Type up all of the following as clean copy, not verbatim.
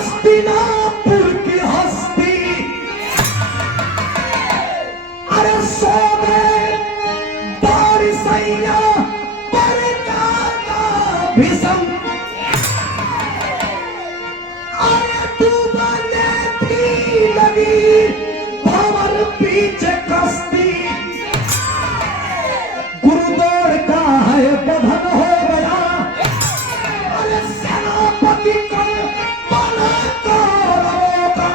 हस्तिनापुर की हस्ती अरे सो गए बारिशैया पर भीषम अरे डूबने थी लगी भंवर पीछे कश्ती गुरुदौड़ का है बंधन हो गया अरे सेनापति को बना कौरवों का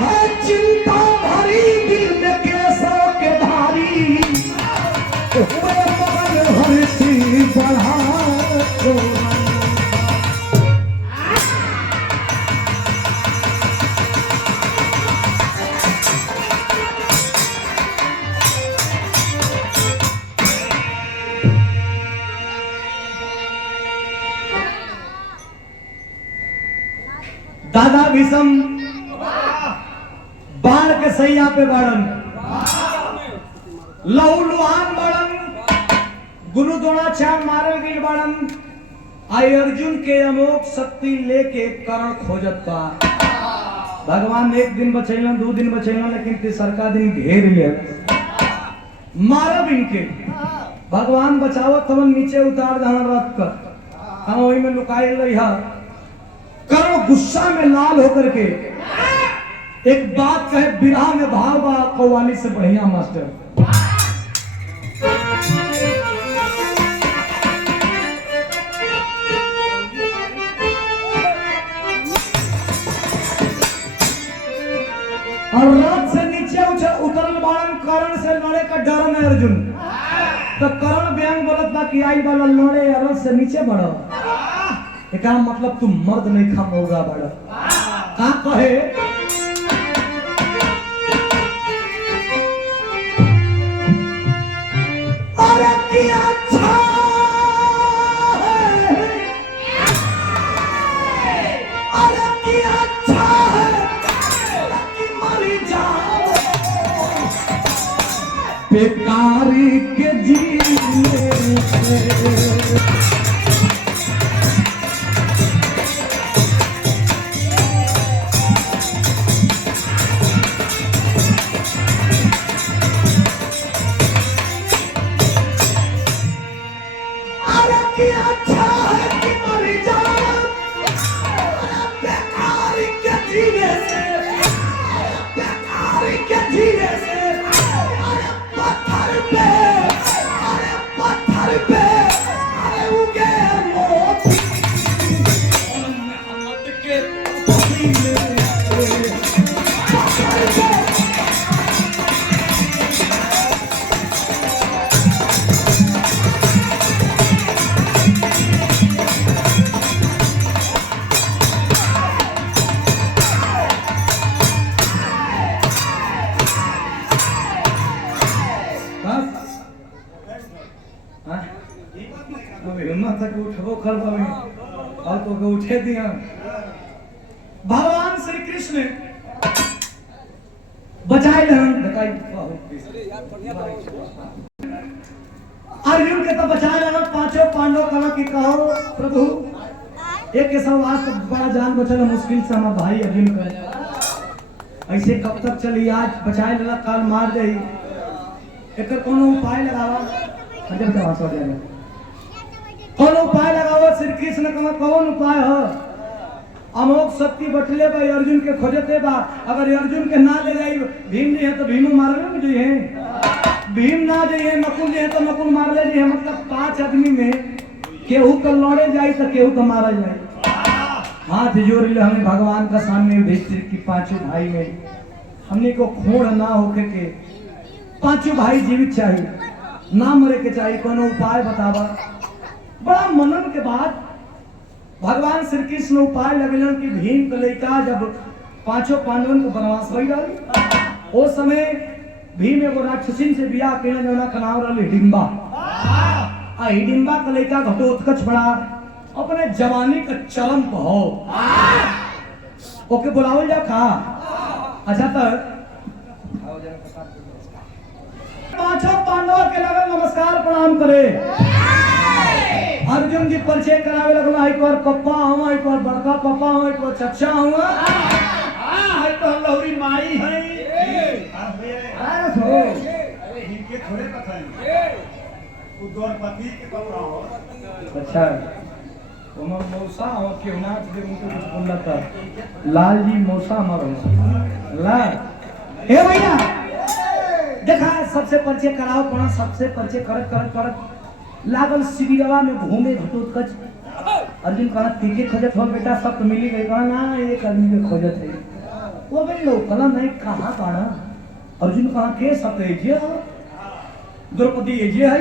है चिंता भरी दिल में केसों के धारी हुए मगन हर्षी बढ़ा दादा भीषम बाढ़ के सैया पे बाड़न लहू लुहान बाड़न गुरु द्रोणाचार्य मारल गई बाड़न आई अर्जुन के अमोघ शक्ति लेके कर्ण खोजत बा भगवान एक दिन बचैलन 2 दिन बचैलन लेकिन तीसरका दिन घेर लिया मारब इनके भगवान बचावत हमन नीचे उतार दहन रथ कर हम वही में लुकाई रही कर्ण गुस्सा में लाल होकर के एक बात कहे बिरहा में भाव बा कव्वाली से बढ़िया मास्टर और रथ से नीचे उतरल बाड़न कर्ण से लड़े का डर में अर्जुन तो कर्ण व्यंग बोलत बा कि आई वाला लड़े रथ से नीचे बढ़ो एक मतलब तुम मर्द नहीं खा होगा बड़ा का कहे अरे क्या अच्छा है अरे क्या अच्छा है कि मर जाओ बेकारी के जीने से और तो उठे दिया भगवान श्री कृष्ण बचाए अर्जुन के तो बचाए लेना पांचों पांडव कला की कहो प्रभु एक के सब आज तो बड़ा जान बचल मुश्किल से हमारा भाई अर्जुन का ऐसे कब तक चली आज बचाए लेना काल मार दे एक कोनो उपाय लगावा अजब का वास हो जाएगा कौन उपाय लगाओ श्री कृष्ण का कौन उपाय हो अमोघ शक्ति बटले भाई अर्जुन के खोजते बा अगर अर्जुन के ना ले जाई भीम जी है तो भीम मार ले जो है भीम ना जाइए नकुल जी है तो नकुल मार ले जी है मतलब 5 आदमी में केहू तो लड़े जाई तो केहू तो मारा जाए हाथ जोड़ ले हमें भगवान का सामने युधिष्ठिर की 5 भाई में हमने को खोड़ ना होके के 5 भाई जीवित चाहिए ना मरे के चाहिए कोनो उपाय बतावा बड़ा मनन के बाद भगवान श्री कृष्ण उपाय लगलन कि भीम के लड़का जब 5 पांडवन को वनवास हो गई उस समय भीम एगो राक्षसिन से बियाह केना जौना का नाम रहल हिडिंबा आ हिडिंबा के लड़का घटोत्कच बड़ा अपने जवानी का चरम हो ओके बुलावल जा खा अच्छा तक 5 पांडव के लगन नमस्कार प्रणाम करे अर्जुन जी परिचय करावे लगला, एक बार पप्पा हुआ, एक बार बड़का पप्पा हुआ, एक बार चचा हुआ, हां तो लौरी माई है। अरे थो अरे हिनके थोड़े कथा है वो द्रौपदी के पप्पा हो। अच्छा उमर मौसा हो के नाच दे उनको कुछ बोलता था लाल जी मौसा मारो लाल ए भैया देखा सबसे परिचय कराओ पड़ा, सबसे परिचय करत करत करत लागल शिविरवा में घूमे घटोत्कच। अर्जुन कहा तीखे खोजत हो बेटा, सब तो मिली गई। कहा ना एक आदमी के खोजत है, वो भी लोग कला नहीं कहाँ पाना। अर्जुन कहा के सब एजे हो, द्रौपदी एजे है,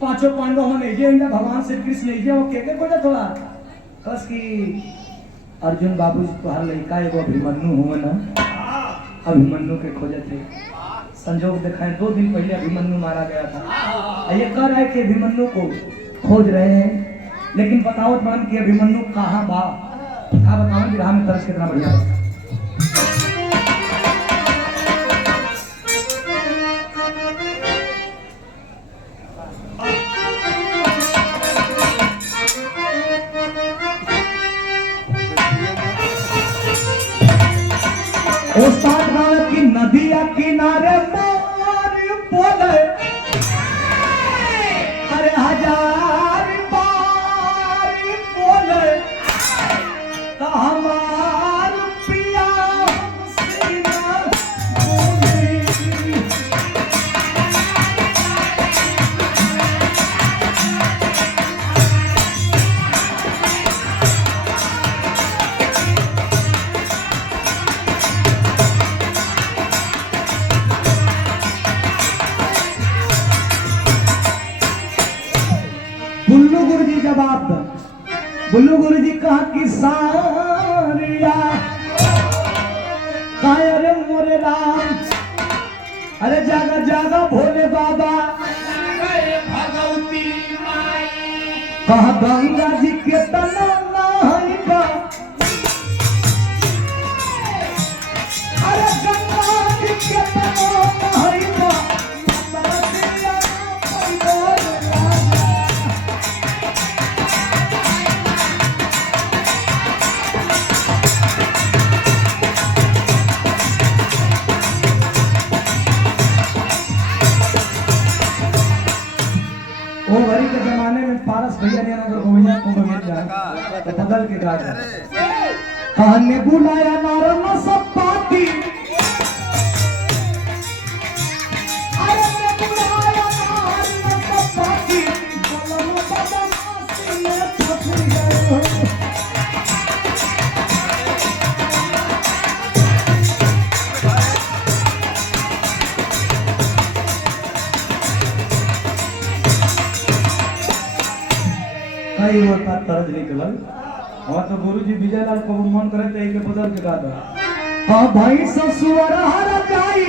पांचों पांडव हम एजे हैं, भगवान श्री कृष्ण एजे हो, के खोजत होला। कस की अर्जुन बाबू तोहार लड़का एगो अभिमन्यु हुआ ना, अभिमन्यु के खोजत है। संजोग दिखाए 2 दिन पहले अभिमन्यु मारा गया था, ये कह रहा है कि अभिमन्यु को खोज रहे हैं, लेकिन बताओ तुरंत कि अभिमन्यु कहाँ बा। क्या बताओ कि राम तरस कितना बढ़िया उस्ताद रावत की नदिया किनारे मोर बोले, अरे 1000 बार बोले तो हमार पिया सीना बोली। बुल्लू गुरु जी जवाब दो। बुल्लू गुरु जी कहा कि सारिया काय रे मोरे राम, अरे जागा जागा भोले बाबा, भगवती माई कहा गंगा जी के तना नहीं बा, अरे गंगा जी के तना नहीं बा, सारिया परिवार राजा। वो घड़ी के जमाने में पारस भैया ने अगर गोविंदा को मिल जाए तो बदल के गा जाए। हमने बुलाया नारन सब पार्टी, अरे ने बुलाया नारन सब पार्टी, बलम बदमाशी में फंस गए हो। कई होता तरज निकलल। हाँ तो गुरुजी विजय लाल को मन करे तो एक बदल के गा दो। हाँ भाई ससुर हर जाई,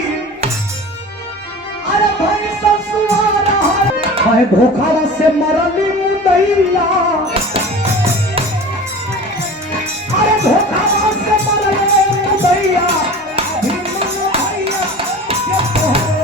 अरे भाई ससुर हर, अरे धोखा से मरली मुदैया, अरे धोखा से मरली मुदैया, भीमन भैया के तोहरे।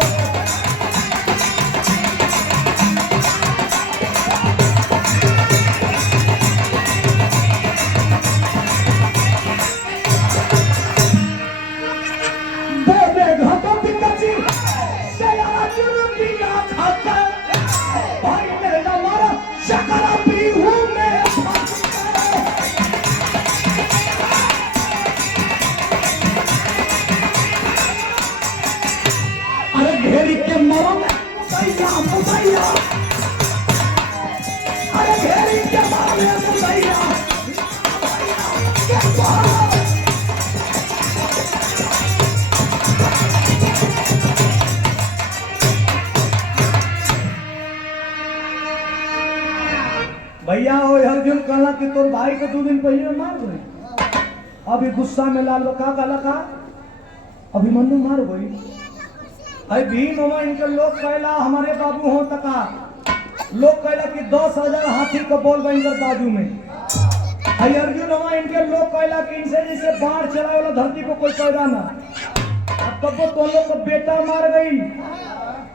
भैया हो अर्जुन कहला कि तोर भाई को 2 दिन पहले मार गई, अभी गुस्सा में लाल का कहला का अभिमन्यु मार गई। अरे भीम हुआ इनके लोग कहला हमारे बाबू हो तका, लोग कहला कि 10,000 हाथी को बोल बन कर बाजू में। अरे अर्जुन हुआ इनके लोग कहला कि इनसे जैसे बाढ़ चला वाला धरती को कोई पैदा ना। अब तब तो लोग को बेटा मार गई,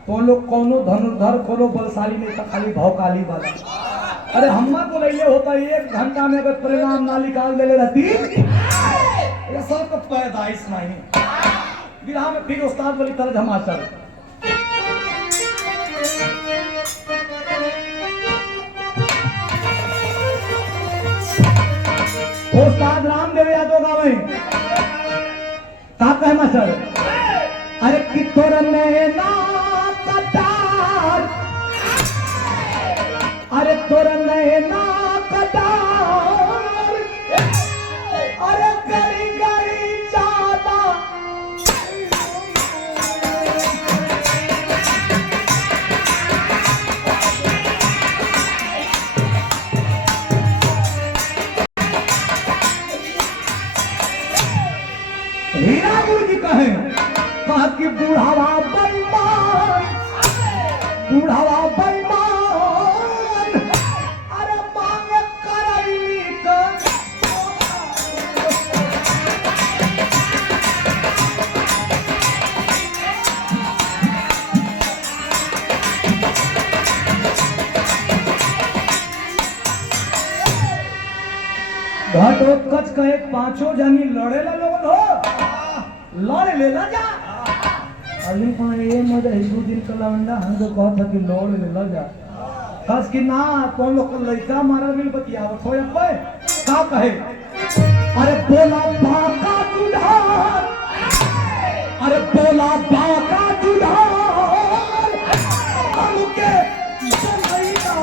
तो लोग कोनो धनुर्धर खोलो बलशाली नहीं था, खाली भौकाली वाला। अरे हम्मा को ले होता 1 घंटा में अगर परिणाम ना निकाल दे रहती ये सब तो पैदाइश नहीं। विराम में फिर उस्ताद बोली तरह मास्टर उस्ताद रामदेव यादव गावे का कहे मास्टर अरे कि तोर नैना कटार अरे तोर नैना कटार अरे गरी गरी जाता हीरा गुरु जी कहे कहा कि बुढ़ावा बेईमान बुढ़ावा बेईमान अरे मांग करैली का घाटो कच कहे 5 जनी लड़ेला लोगन हो लड़ लेला जा अली पर ये मजा 2 दिन का लवंडा हम तो कहत कि लड़ लेला जा कस कि ना कौन लोग लइका मारल मिल बतियावत हो पे का कहे अरे बोला बाका दुधार अरे बोला बाका दुधार हमके चलैया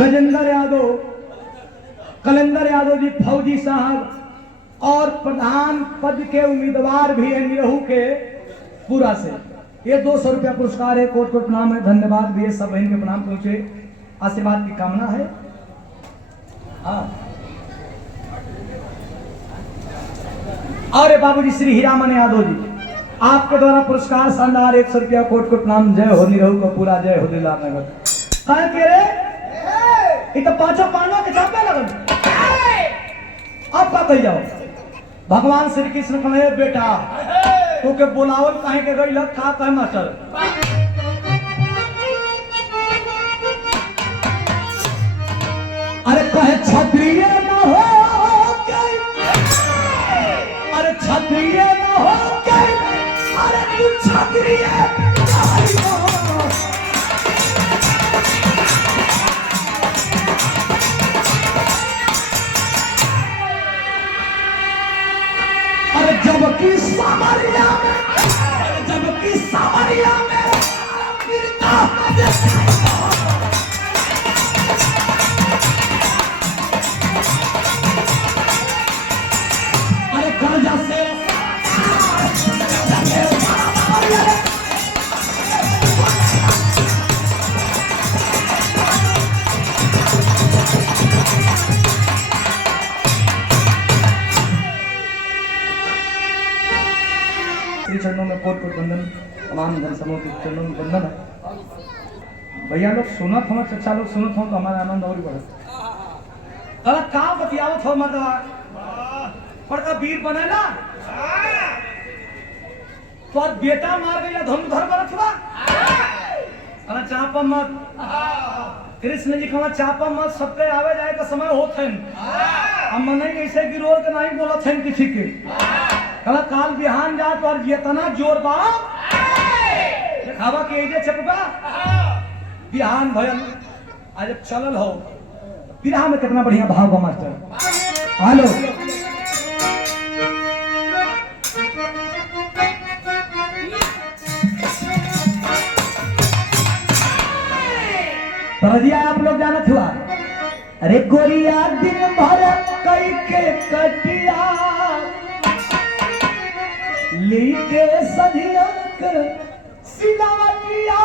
गजेंद्र यादव कलेंदर यादव जी फौजी साहब और प्रधान पद के उम्मीदवार भी है निरहू के पूरा से ये 200 रुपया पुरस्कार है कोट कोट प्रणाम है धन्यवाद भी है सब बहन के प्रणाम पहुंचे आशीर्वाद की कामना है। और बाबूजी श्री हीरामन यादव जी आपके द्वारा पुरस्कार शानदार 100 रुपया कोट कोट प्रणाम जय हो निरहू का पूरा जय हो दिलार नगर कहे के रे तो 5 पांडवों के छापे लगन अब का कही जाओ भगवान श्री कृष्ण कहे बेटा तो के बुलावल कहीं के गई लग का कहे मास्टर अरे कहे क्षत्रिय न हो गए अरे क्षत्रिय न हो गए अरे तू क्षत्रिय जबकि सामरिया में अरे कर्जा से चरणों में कोट कोट बंधन तमाम धन समूह के चरणों में बंधन है। भैया लोग सुनत हो चचा लोग सुनत हो तो हमारा आनंद और बढ़त अरे का बतियावत हो मर्दवा पर का वीर बनेला तो बेटा मार गया धनुधर बरत हुआ अरे चापा मत कृष्ण जी कहा चापा मत सबके आवे जाए का समय होत है हम मन ऐसे गिरोल के नहीं बोलत है किसी के कला काल बिहान जात और जितना जोर बा देखावा के एजे चपका बिहान भयन आज चलल हो विरह में कितना बढ़िया भाव बा मास्टर हेलो रजिया आप लोग जानत हुआ अरे गोरिया दिन भर कई के कटिया लीके सधियक सिलावटिया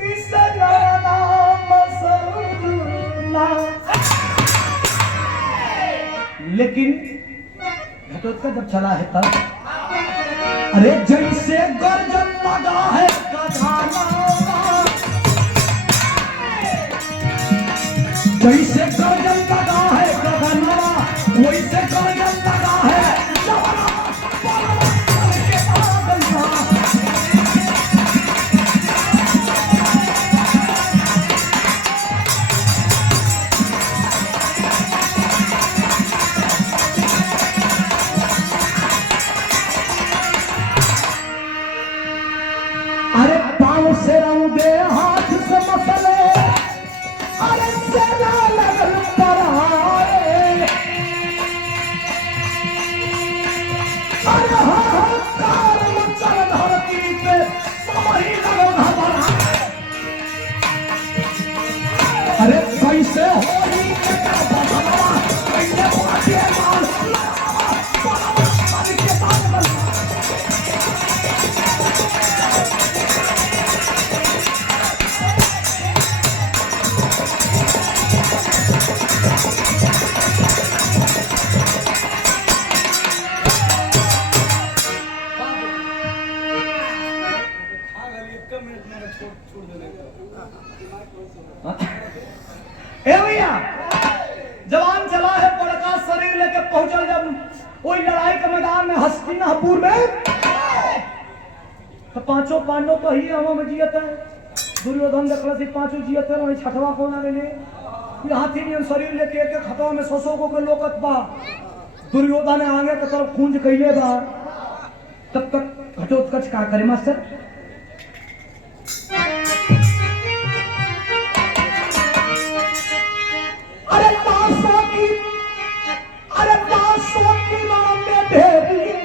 तीसरा नाम मसला लेकिन घटोत्कच जब चला है तब अरे जैसे गर्जन लगा है कथाना जैसे गर्जन लगा है अरे हाहाकार मचल धरती पे समही लगन हमारा। अरे कैसे होई के बदलवा कैसे बाटे माल के साथ बन। ए भैया जवान चला है बड़का शरीर लेके पहुंचल जब कोई लड़ाई के मैदान में हस्तिनापुर में तो पांचों पांडव तो ही हम में जियत है। दुर्योधन देखल से पांचों जियत है वही छठवा कौन आ गए हाथी में शरीर लेके एक खतवा में ससो को लोकत बा। दुर्योधन आगे के तरफ खूंज कैले बा तब तक घटोत्कच का करे मास्टर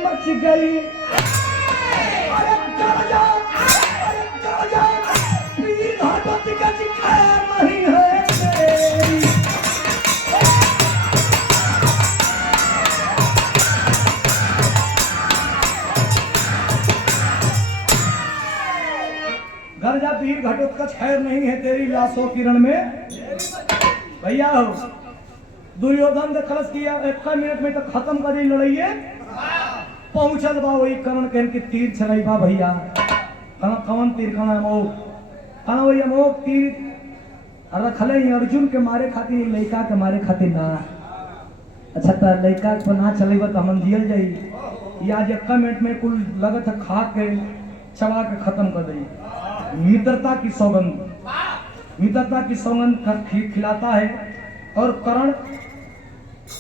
मच गई। अरे गरजा वीर घटोत्कच खैर नहीं है तेरी। गरजा वीर घटोत्कच खैर नहीं है तेरी लाशों किरण में। भैया हो दुर्योधन ने खलस किया 1 मिनट में तो खत्म कर दी लड़ाइए। पहुंचल बा वही कर्ण कहन के तीर चलाई बा भैया। कौन तीर कहना मोह कहना भैया मोह तीर रखले अर्जुन के मारे खातिर लड़का के मारे खातिर ना। अच्छा तो लड़का पर ना चलेगा तो हम जियल जाई या 1 मिनट में कुल लगत है खा के चबा के खत्म कर दी। मित्रता की सौगंध खिलाता है। और कर्ण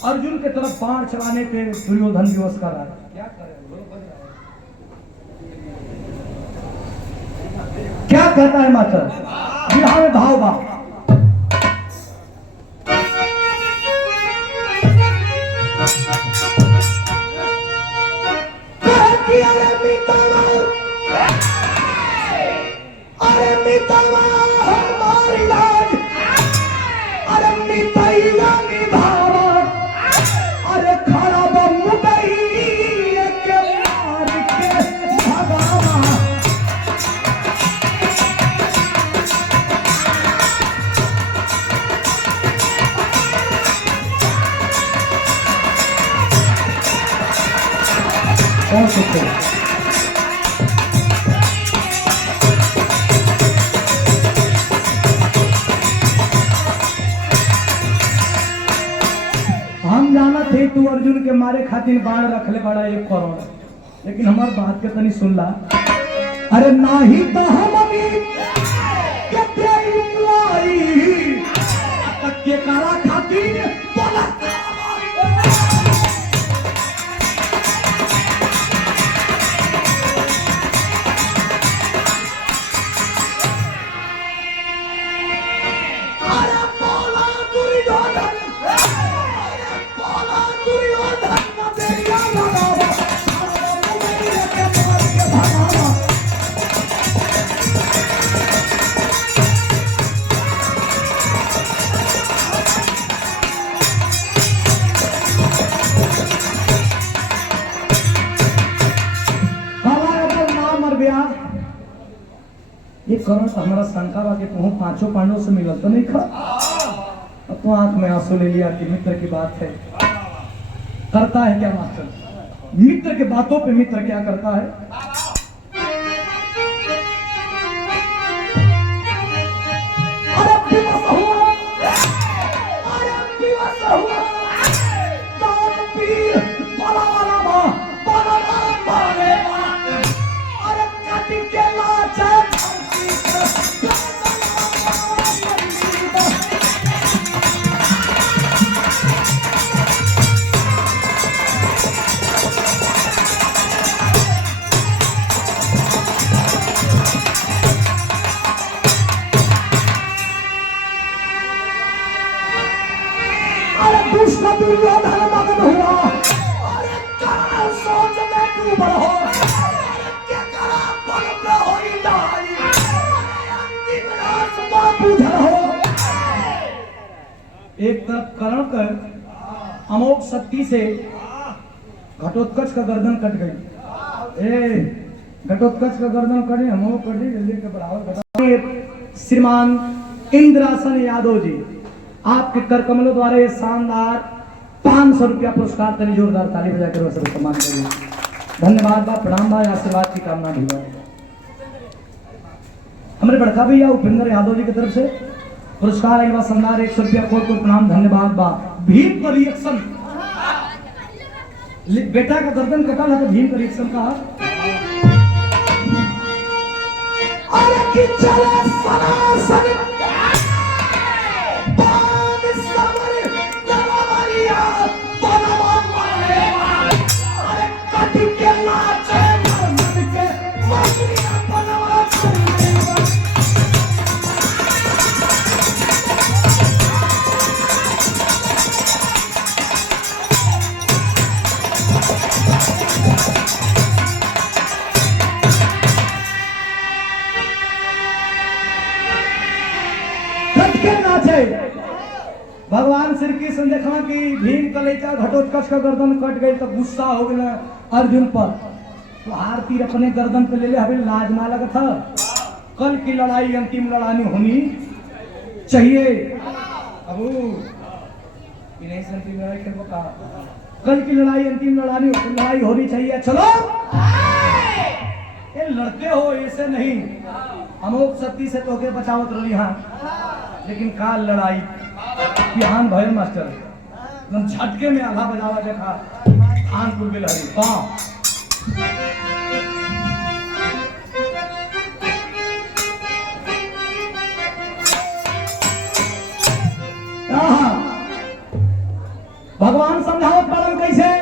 अर्जुन के तरफ बाण चलाने पे दुर्योधन विवश कर रहा है। क्या कहता है मास्टर बिहार में भाव बा अरे मितवा हमारी लाज अरे मितैया निभावा अरे खड़ा मुदई के मार के भगावा। कौन सकते हम जाना थे तू अर्जुन के मारे खातिर बाण रखले बड़ा 1 करोड़ लेकिन हमार बात के तनी सुन ला। अरे नाही तो हम अभी के तेरी मुआई तक के करा खातिर बोला। ये करण हमारा शंका बा के कहूं पांचों पांडवों से मिलल तो नहीं खा। अब तो आंख में आंसू ले लिया कि मित्र की बात है। करता है क्या मास्टर मित्र के बातों पे मित्र क्या करता है। अरे विवश हुआ दान पीर बला वाला बा मारे अरे काटी के लाचा एक तरफ कर्ण कर अमोघ शक्ति से घटोत्कच का गर्दन कट गई। घटोत्कच का गर्दन कटे अमोघ कट गई, जल्दी के बराबर। श्रीमान इंद्रासन यादव जी, आपके कर कमलों द्वारा ये शानदार 500 रुपया पुरस्कार, तनी जोरदार ताली बजाकर सब सम्मान करिए। धन्यवाद बा, प्रणाम बा, आशीर्वाद की कामना भी बा। हमारे बड़का भैया उपेंद्र यादव जी की तरफ से पुरस्कार एक बार शानदार 100 रुपया कोट कोट प्रणाम, धन्यवाद बा। भीम का रिएक्शन, बेटा का गर्दन कटा है तो भीम का रिएक्शन का अरे कि चले सनासन पान समर दरबारिया बनवा मारेवा, अरे कट के नाचे मन के मगनिया बनवा मारेवा। भगवान श्री कृष्ण देखा कि भीम का लैका घटोत्कच का गर्दन कट गई तो गुस्सा हो गया अर्जुन पर, तो हार तीर अपने गर्दन पे ले ले, हमें लाज ना लगा था। कल की लड़ाई अंतिम लड़ाई होनी चाहिए। अब नहीं से अंतिम लड़ाई खेल का, कल की लड़ाई अंतिम लड़ाई होनी चाहिए। चलो ये लड़ते हो ऐसे नहीं, अमोघ शक्ति से तो के बचावत रही हाँ, लेकिन काल लड़ाई बिहान भयल मास्टर एकदम झटके में आधा बजावा देखा कानपुर में लड़ी वाह। भगवान समझाओ पालन कैसे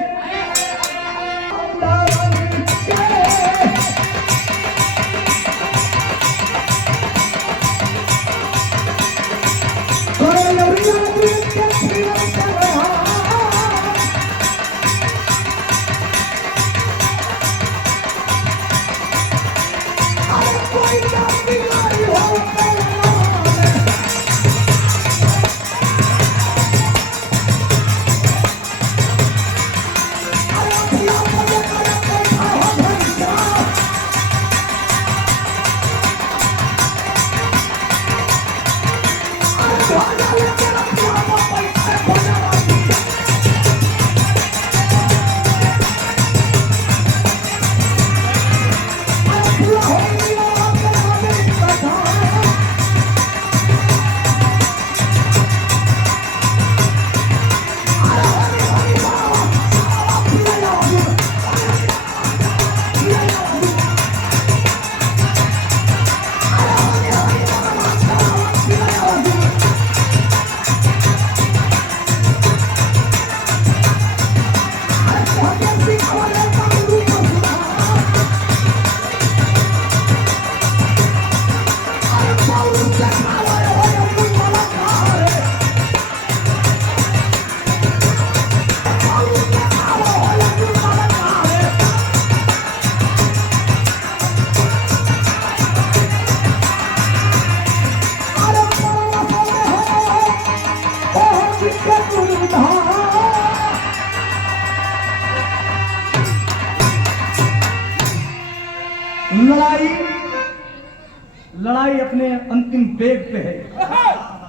लड़ाई अपने अंतिम वेग पे है।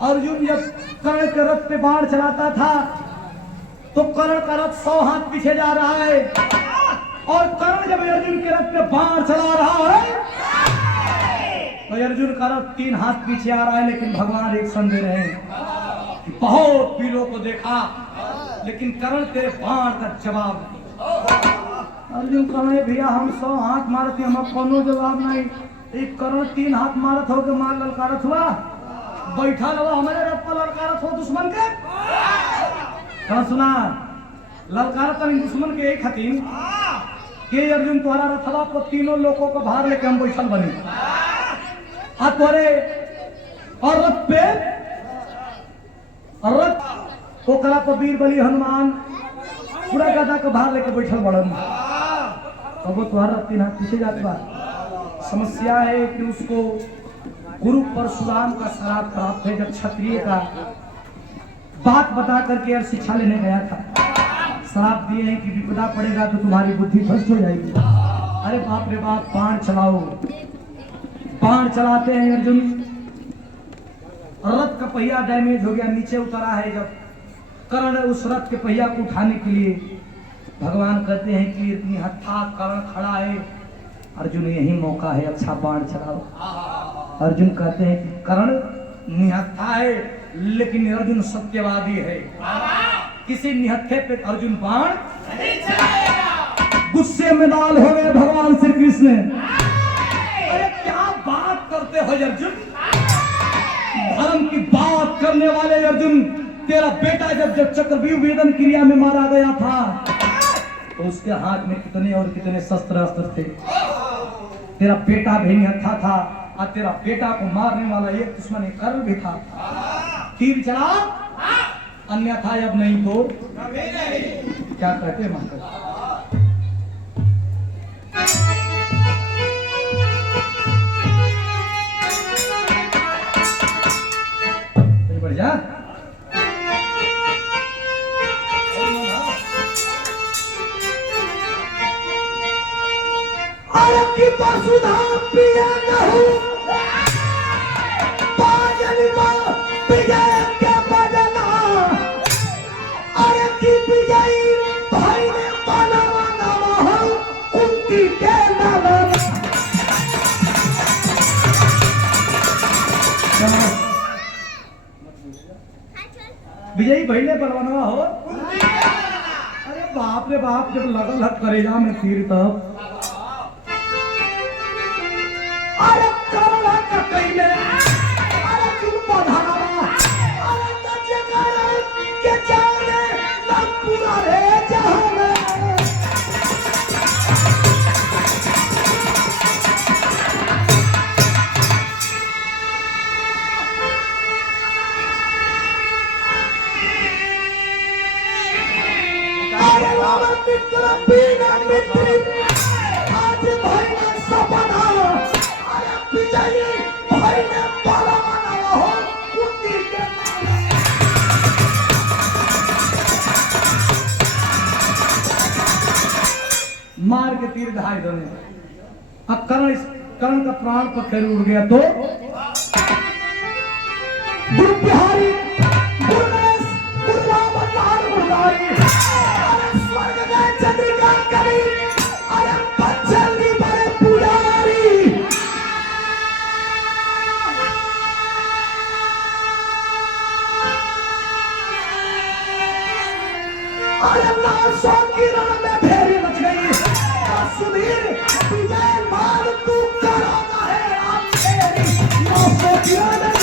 अर्जुन जब कर्ण के रथ पे बाण चलाता था तो कर्ण का रथ 100 हाथ पीछे जा रहा है, और कर्ण जब अर्जुन के रथ पे बाण चला रहा है तो अर्जुन का रथ 3 हाथ पीछे आ रहा है। लेकिन भगवान एक संदेह रहे हैं, बहुत वीरों को देखा लेकिन कर्ण तेरे बाण का जवाब नहीं। अर्जुन कहे भैया हम 100 हाथ मारते हम कोनो जवाब नहीं, एक कर्ण 3 हाथ मारत हो के मार ललकारत हुआ, बैठा रहो हमारे रथ पर ललकारत हो दुश्मन के। कहा सुना ललकारत दुश्मन के एक हतीन के अर्जुन तुम्हारा रथवा पर तीनों लोगों को बाहर लेके हम बैठल बनी तोरे और रथ पे रथ ओकरा पर वीर बलि हनुमान पूरा गदा के बाहर लेके बैठल बड़न। अब वो तुम्हारा 3 हाथ पीछे जाते बात। समस्या है कि उसको गुरु परशुराम का श्राप प्राप्त है, जब क्षत्रिय का बात बता करके और शिक्षा लेने गया था। श्राप दिए हैं कि विपदा पड़ेगा तो तुम्हारी बुद्धि भ्रष्ट हो जाएगी। अरे बाप रे बाप, बाण चलाओ। बाण चलाते हैं अर्जुन, रथ का पहिया डैमेज हो गया, नीचे उतरा है। जब कर्ण उस रथ के पहिया को उठाने के लिए, भगवान कहते हैं कि इतनी हत्था कर्ण खड़ा है, अर्जुन यही मौका है, अच्छा बाण चलाओ। अर्जुन कहते हैं कि कर्ण निहत्था है, लेकिन अर्जुन सत्यवादी है, किसी निहत्थे पे अर्जुन बाण नहीं चलाएगा। गुस्से में लाल हो गए भगवान श्री कृष्ण। अरे क्या बात करते हो अर्जुन, धर्म की बात करने वाले अर्जुन। तेरा बेटा जब चक्रव्यूह वेदन क्रिया में मारा गया था तो उसके हाथ में कितने और कितने शस्त्र अस्त्र थे। तेरा बेटा भी निहत्था था और तेरा बेटा को मारने वाला एक दुश्मन कर्ण भी था। तीर चला, अन्यथा अब नहीं तो क्या कहते महाराज। बढ़िया की वसुधा प्रिय कहूं, विजय के बजना। अरे की विजयी भाई ने बनावा नामा हो, कुंती के नामा। विजयी भाई ने बनवाना हो। अरे बाप रे बाप, जब लगल हक करेजा में तीर तब अरे करोड़ा का कइले, अरे तुम पधारा, अरे तजे करे के जाने ना पूरा रे जाने। अरे बाबा मित्र बिना मित्री, आज भाई ने सपना। विजयी भाई ने बनाना हो, कुंती के मार के तीर ढाई दोनों। अब कर्ण का प्राण पखेरु उड़ गया तो गुरु बिहारी, गुरु गणेश, गुरु राम लाल गुरुदारी। अरे स्वर्ग गए चंद्रिका करी, अरे बच्चली बड़े पुजारी। अरे लाशों की रण में फेरी मच गई। सुधीर विजय मान तू करोगा है आप तेरी लाशों की रण में।